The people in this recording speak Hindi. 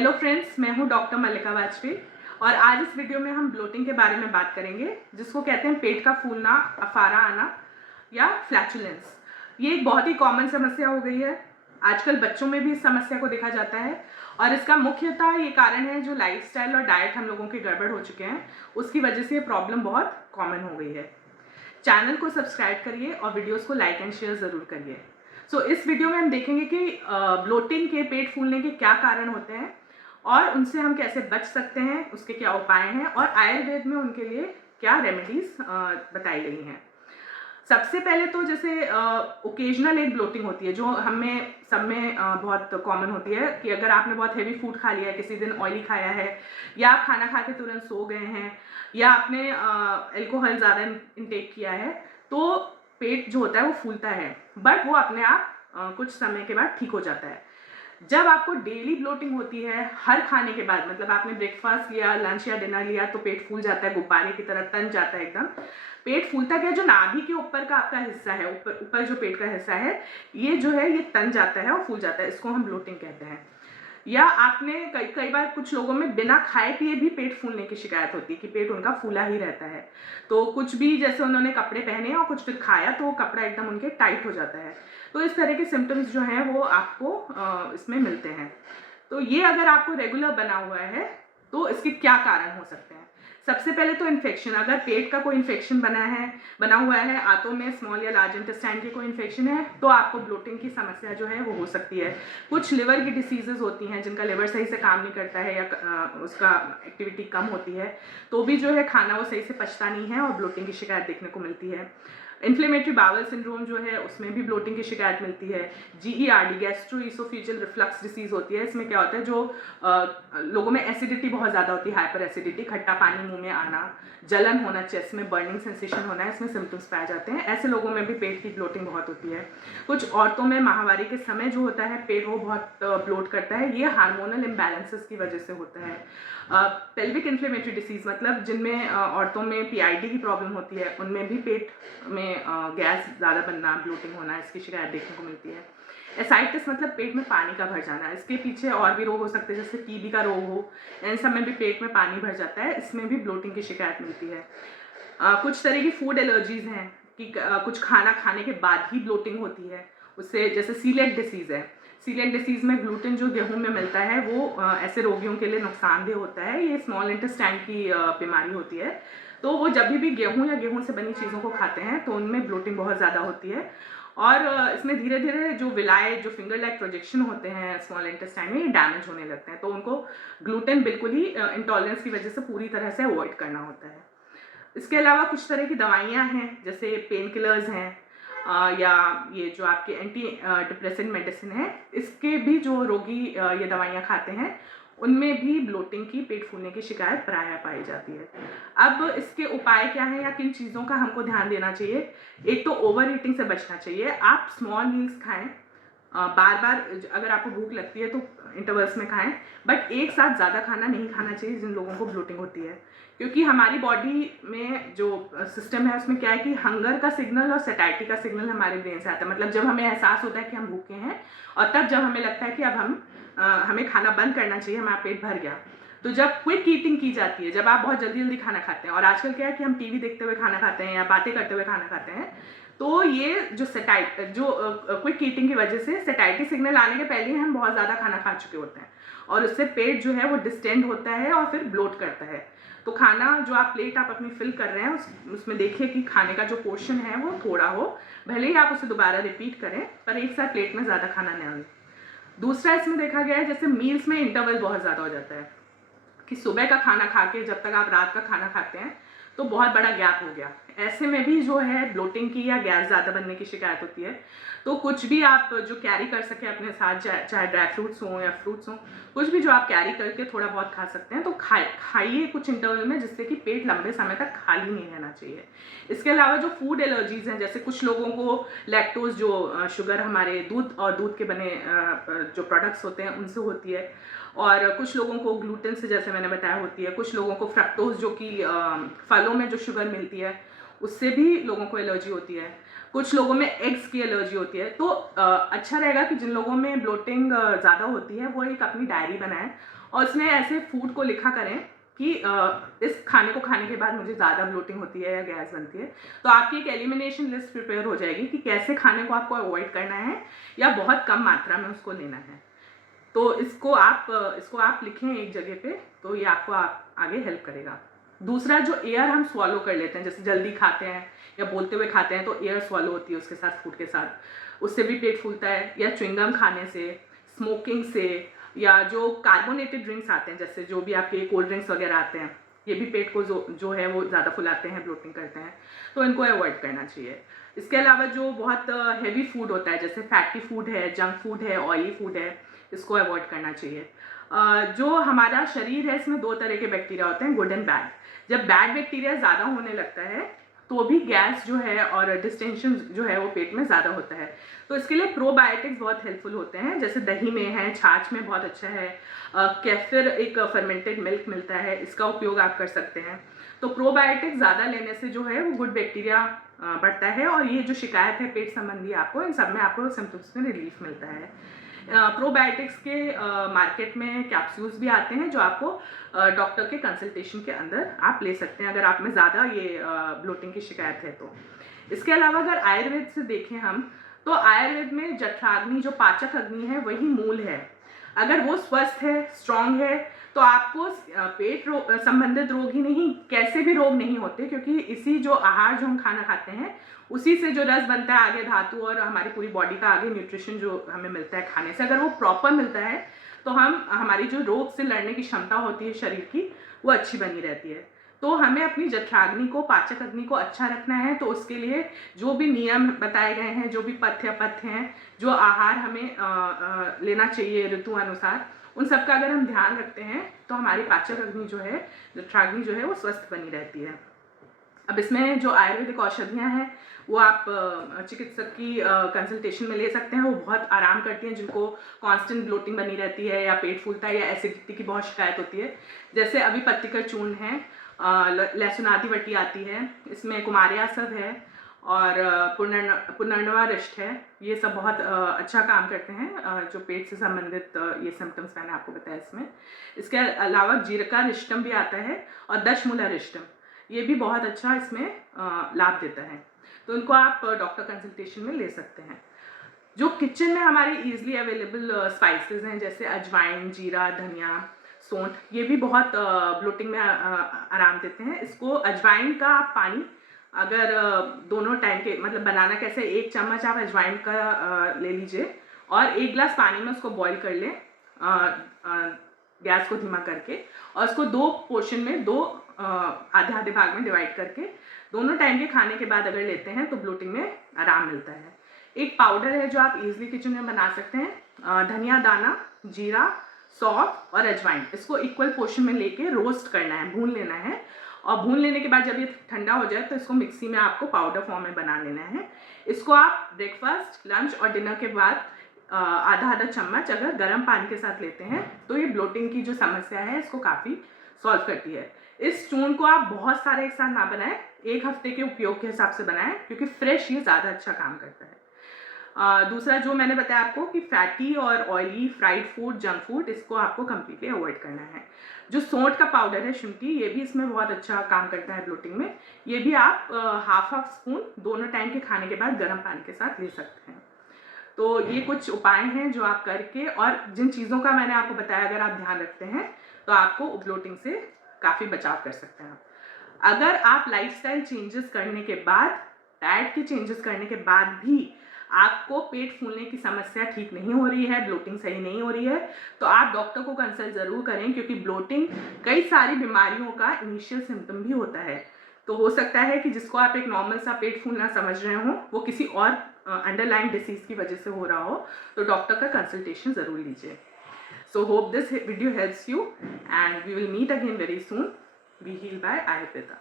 हेलो फ्रेंड्स, मैं हूं डॉक्टर मल्लिका वाजपेयी और आज इस वीडियो में हम ब्लोटिंग के बारे में बात करेंगे, जिसको कहते हैं पेट का फूलना, अफारा आना या फ्लैचुलेंस। ये एक बहुत ही कॉमन समस्या हो गई है। आजकल बच्चों में भी इस समस्या को देखा जाता है और इसका मुख्यतः ये कारण है जो लाइफस्टाइल और डाइट हम लोगों के गड़बड़ हो चुके हैं, उसकी वजह से ये प्रॉब्लम बहुत कॉमन हो गई है। चैनल को सब्सक्राइब करिए और वीडियोस को लाइक एंड शेयर ज़रूर करिए। इस वीडियो में हम देखेंगे कि ब्लोटिंग के, पेट फूलने के क्या कारण होते हैं और उनसे हम कैसे बच सकते हैं, उसके क्या उपाय हैं और आयुर्वेद में उनके लिए क्या रेमेडीज बताई गई हैं। सबसे पहले तो जैसे ओकेजनल एक ब्लोटिंग होती है जो हमें सब में बहुत कॉमन होती है कि अगर आपने बहुत हेवी फूड खा लिया है, किसी दिन ऑयली खाया है, या आप खाना खा के तुरंत सो गए हैं, या आपने अल्कोहल ज़्यादा इंटेक किया है, तो पेट जो होता है वो फूलता है, बट वो अपने आप कुछ समय के बाद ठीक हो जाता है। जब आपको डेली ब्लोटिंग होती है हर खाने के बाद, मतलब आपने ब्रेकफास्ट लिया, लंच या डिनर लिया, तो पेट फूल जाता है, गुब्बारे की तरह तन जाता है एकदम। पेट फूलता क्या, जो नाभि के ऊपर का आपका हिस्सा है, ऊपर जो पेट का हिस्सा है, ये जो है ये तन जाता है और फूल जाता है, इसको हम ब्लोटिंग कहते हैं। या आपने कई बार कुछ लोगों में बिना खाए पिए भी पेट फूलने की शिकायत होती है कि पेट उनका फूला ही रहता है। तो कुछ भी, जैसे उन्होंने कपड़े पहने और कुछ फिर खाया तो वो कपड़ा एकदम उनके टाइट हो जाता है। तो इस तरह के सिम्टम्स जो हैं वो आपको इसमें मिलते हैं। तो ये अगर आपको रेगुलर बना हुआ है तो इसके क्या कारण हो सकते हैं। सबसे पहले तो इन्फेक्शन, अगर पेट का कोई इन्फेक्शन बना हुआ है, आंतों में स्मॉल या लार्ज इंटेस्टाइन की कोई इन्फेक्शन है, तो आपको ब्लोटिंग की समस्या जो है वो हो सकती है। कुछ लिवर की डिसीजेज होती हैं जिनका लिवर सही से काम नहीं करता है या उसका एक्टिविटी कम होती है, तो भी जो है खाना वो सही से पचता नहीं है और ब्लोटिंग की शिकायत देखने को मिलती है। इन्फ्लेमेटरी बावल सिंड्रोम जो है उसमें भी ब्लोटिंग की शिकायत मिलती है। GERD, गैस्ट्रोइसोफेजियल रिफ्लक्स डिसीज होती है। इसमें क्या होता है, जो लोगों में एसिडिटी बहुत ज़्यादा होती है, हाइपर एसिडिटी, खट्टा पानी मुंह में आना, जलन होना, चेस्ट में बर्निंग सेंसेशन होना, इसमें सिम्टम्स पाए जाते हैं। ऐसे लोगों में भी पेट की ब्लोटिंग बहुत होती है। कुछ औरतों में माहवारी के समय जो होता है पेट वो बहुत ब्लोट करता है, ये हार्मोनल इम्बैलेंसेस की वजह से होता है। पेल्विक इन्फ्लेमेटरी डिसीज, मतलब जिनमें औरतों में PID की प्रॉब्लम होती है, उनमें भी पेट में गैस ज़्यादा बनना, ब्लोटिंग होना, इसकी शिकायत देखने को मिलती है। एसाइटिस मतलब पेट में पानी का भर जाना, इसके पीछे और भी रोग हो सकते हैं, जैसे TB का रोग हो, इन सब में भी पेट में पानी भर जाता है, इसमें भी ब्लोटिंग की शिकायत मिलती है। कुछ तरह की फूड एलर्जीज हैं कि कुछ खाना खाने के बाद ही ब्लोटिंग होती है, उससे, जैसे सीलिएक डिसीज़ है। सीलिएक डिसीज़ में ग्लूटेन जो गेहूं में मिलता है वो ऐसे रोगियों के लिए नुकसानदेह होता है। ये स्मॉल इंटेस्टाइन की बीमारी होती है। तो वो जब भी गेहूं या गेहूं से बनी चीज़ों को खाते हैं तो उनमें ब्लोटिंग बहुत ज़्यादा होती है और इसमें धीरे धीरे जो विलाय, जो फिंगर लाइक प्रोजेक्शन होते हैं स्मॉल इंटेस्टाइन में, ये डैमेज होने लगते हैं। तो उनको ग्लूटेन बिल्कुल ही इंटॉलरेंस की वजह से पूरी तरह से अवॉइड करना होता है। इसके अलावा कुछ तरह की दवाइयाँ हैं, जैसे पेन किलर्स हैं या ये जो आपके एंटी डिप्रेसेंट मेडिसिन है, इसके भी जो रोगी ये दवाइयाँ खाते हैं उनमें भी ब्लोटिंग की, पेट फूलने की शिकायत प्रायः पाई जाती है। अब इसके उपाय क्या हैं या किन चीज़ों का हमको ध्यान देना चाहिए। एक तो ओवर ईटिंग से बचना चाहिए। आप स्मॉल मील्स खाएं, बार बार अगर आपको भूख लगती है तो इंटरवल्स में खाएं, बट एक साथ ज़्यादा खाना नहीं खाना चाहिए जिन लोगों को ब्लोटिंग होती है, क्योंकि हमारी बॉडी में जो सिस्टम है उसमें क्या है कि हंगर का सिग्नल और सैटिस्फैक्शन का सिग्नल हमारे ब्रेन से आता है। मतलब जब हमें एहसास होता है कि हम भूखे हैं और तब जब हमें लगता है कि अब हमें खाना बंद करना चाहिए, हमारा पेट भर गया। तो जब क्विक ईटिंग की जाती है, जब आप बहुत जल्दी जल्दी खाना खाते हैं, और आजकल क्या है कि हम टीवी देखते हुए खाना खाते हैं या बातें करते हुए खाना खाते हैं, तो ये जो क्विक ईटिंग की वजह से सैटिस्फैक्शन सिग्नल आने के पहले ही हम बहुत ज़्यादा खाना खा चुके होते हैं और उससे पेट जो है वो डिस्टेंड होता है और फिर ब्लोट करता है। तो खाना जो प्लेट आप अपनी फिल कर रहे हैं उसमें देखिए कि खाने का जो पोर्शन है वो थोड़ा हो, भले ही आप उसे दोबारा रिपीट करें, पर एक साथ प्लेट में ज़्यादा खाना न लें। दूसरा इसमें देखा गया है, जैसे मील्स में इंटरवल बहुत ज़्यादा हो जाता है कि सुबह का खाना खा के जब तक आप रात का खाना खाते हैं तो बहुत बड़ा गैप हो गया। ऐसे में भी जो है ब्लोटिंग की या गैस ज़्यादा बनने की शिकायत होती है। तो कुछ भी आप जो कैरी कर सके अपने साथ, चाहे ड्राई फ्रूट्स हों या फ्रूट्स हों, कुछ भी जो आप कैरी करके थोड़ा बहुत खा सकते हैं तो खाइए कुछ इंटरवल में, जिससे कि पेट लंबे समय तक खाली नहीं रहना चाहिए। इसके अलावा जो फूड एलर्जीज हैं, जैसे कुछ लोगों को लैक्टोज, जो शुगर हमारे दूध और दूध के बने जो प्रोडक्ट्स होते हैं उनसे होती है, और कुछ लोगों को ग्लूटेन से, जैसे मैंने बताया, होती है। कुछ लोगों को फ्रक्टोज, जो कि फलों में जो शुगर मिलती है, उससे भी लोगों को एलर्जी होती है। कुछ लोगों में एग्स की एलर्जी होती है। तो अच्छा रहेगा कि जिन लोगों में ब्लोटिंग ज़्यादा होती है वो एक अपनी डायरी बनाएं और उसमें ऐसे फूड को लिखा करें कि इस खाने को खाने के बाद मुझे ज़्यादा ब्लोटिंग होती है या गैस बनती है। तो आपकी एक एलिमिनेशन लिस्ट प्रिपेयर हो जाएगी कि कैसे खाने को आपको अवॉइड करना है या बहुत कम मात्रा में उसको लेना है। तो इसको आप लिखें एक जगह पे, तो ये आपको आगे हेल्प करेगा। दूसरा, जो एयर हम स्वॉलो कर लेते हैं, जैसे जल्दी खाते हैं या बोलते हुए खाते हैं तो एयर स्वॉलो होती है उसके साथ, फूड के साथ, उससे भी पेट फूलता है। या च्युइंगम खाने से, स्मोकिंग से, या जो कार्बोनेटेड ड्रिंक्स आते हैं जैसे जो भी आपके कोल्ड ड्रिंक्स वगैरह आते हैं, ये भी पेट को जो है वो ज़्यादा फुलाते हैं, ब्लोटिंग करते हैं, तो इनको अवॉइड करना चाहिए। इसके अलावा जो बहुत हेवी फूड होता है, जैसे फैटी फूड है, जंक फूड है, ऑयली फूड है, इसको अवॉइड करना चाहिए। जो हमारा शरीर है इसमें 2 तरह के बैक्टीरिया होते हैं, गुड एंड बैड। जब बैड बैक्टीरिया ज़्यादा होने लगता है तो भी गैस जो है और डिस्टेंशन जो है वो पेट में ज़्यादा होता है। तो इसके लिए प्रोबायोटिक्स बहुत हेल्पफुल होते हैं, जैसे दही में है, छाछ में बहुत अच्छा है, केफिर एक फर्मेंटेड मिल्क मिलता है, इसका उपयोग आप कर सकते हैं। तो प्रोबायोटिक्स ज़्यादा लेने से जो है वो गुड बैक्टीरिया बढ़ता है, और ये जो शिकायत है पेट संबंधी आपको, इन सब में आपको सिम्टम्स में रिलीफ मिलता है। प्रोबायोटिक्स के मार्केट में कैप्सूल्स भी आते हैं जो आपको डॉक्टर के कंसल्टेशन के अंदर आप ले सकते हैं अगर आप में ज़्यादा ये ब्लोटिंग की शिकायत है तो। इसके अलावा अगर आयुर्वेद से देखें हम, तो आयुर्वेद में जठराग्नि, जो पाचक अग्नि है, वही मूल है। अगर वो स्वस्थ है, स्ट्रांग है, तो आपको पेट संबंधित रोग ही नहीं, कैसे भी रोग नहीं होते, क्योंकि इसी जो आहार जो हम खाना खाते हैं उसी से जो रस बनता है आगे, धातु और हमारी पूरी बॉडी का आगे न्यूट्रिशन जो हमें मिलता है खाने से, अगर वो प्रॉपर मिलता है तो हमारी जो रोग से लड़ने की क्षमता होती है शरीर की, वो अच्छी बनी रहती है। तो हमें अपनी जठराग्नि को, पाचक अग्नि को अच्छा रखना है, तो उसके लिए जो भी नियम बताए गए हैं, जो भी पथ्य हैं, जो आहार हमें लेना चाहिए ऋतु अनुसार, उन सब का अगर हम ध्यान रखते हैं तो हमारी पाचक अग्नि जो है, जठराग्नि जो है, वो स्वस्थ बनी रहती है। अब इसमें जो आयुर्वेदिक औषधियाँ हैं वो आप चिकित्सक की कंसल्टेशन में ले सकते हैं, वो बहुत आराम करती हैं जिनको कांस्टेंट ब्लोटिंग बनी रहती है या पेट फूलता है या एसिडिटी की बहुत शिकायत होती है। जैसे अभी पत्तिकर चूर्ण है, लहसुनादिवटी आती है, इसमें कुमार्यासव है और पुनर्नवारिष्ट है, ये सब बहुत अच्छा काम करते हैं जो पेट से संबंधित ये सिम्टम्स मैंने आपको बताया इसमें। इसके अलावा जीरका रिष्टम भी आता है और दशमूला रिष्टम, ये भी बहुत अच्छा इसमें लाभ देता है, तो इनको आप डॉक्टर कंसल्टेशन में ले सकते हैं। जो किचन में हमारी ईजिली अवेलेबल स्पाइसेस हैं, जैसे अजवाइन, जीरा, धनिया, सौंठ, ये भी बहुत ब्लोटिंग में आराम देते हैं। इसको अजवाइन का आप पानी अगर दोनों टाइम के, मतलब बनाना कैसे, 1 चम्मच आप अजवाइन का ले लीजिए और 1 गिलास पानी में उसको बॉईल कर लें, गैस को धीमा करके, और उसको 2 पोर्शन में, 2 आधे आधे भाग में डिवाइड करके दोनों टाइम के खाने के बाद अगर लेते हैं तो ब्लोटिंग में आराम मिलता है। एक पाउडर है जो आप इजीली किचन में बना सकते हैं, धनिया दाना, जीरा, सौंफ और अजवाइन, इसको इक्वल पोर्शन में लेके रोस्ट करना है, भून लेना है, और भून लेने के बाद जब ये ठंडा हो जाए तो इसको मिक्सी में आपको पाउडर फॉर्म में बना लेना है। इसको आप ब्रेकफास्ट, लंच और डिनर के बाद आधा आधा चम्मच अगर गर्म पानी के साथ लेते हैं तो ये ब्लोटिंग की जो समस्या है इसको काफ़ी सॉल्व करती है। इस चूर्ण को आप बहुत सारे एक साथ ना बनाएं, 1 हफ्ते के उपयोग के हिसाब से बनाएं, क्योंकि फ्रेश ये ज़्यादा अच्छा काम करता है। दूसरा जो मैंने बताया आपको कि फैटी और oily fried food, junk food, इसको आपको कम्प्लीटली अवॉइड करना है। जो सौंठ का पाउडर है, शुंठी, ये भी इसमें बहुत अच्छा काम करता है ब्लोटिंग में, ये भी आप हाफ स्पून दोनों टाइम के खाने के बाद गर्म पानी के साथ ले सकते हैं। तो ये कुछ उपाय हैं जो आप करके, और जिन चीज़ों का मैंने आपको बताया अगर आप ध्यान रखते हैं तो आपको ब्लोटिंग से काफ़ी बचाव कर सकते हैं। अगर आप लाइफस्टाइल चेंजेस करने के बाद, डाइट के चेंजेस करने के बाद भी आपको पेट फूलने की समस्या ठीक नहीं हो रही है, ब्लोटिंग सही नहीं हो रही है, तो आप डॉक्टर को कंसल्ट ज़रूर करें, क्योंकि ब्लोटिंग कई सारी बीमारियों का इनिशियल सिम्टम भी होता है। तो हो सकता है कि जिसको आप एक नॉर्मल सा पेट फूलना समझ रहे हो वो किसी और अंडरलाइन डिसीज़ की वजह से हो रहा हो, तो डॉक्टर का कंसल्टेशन ज़रूर लीजिए। So hope this video helps you, and we will meet again very soon. Be healed by Ayurveda.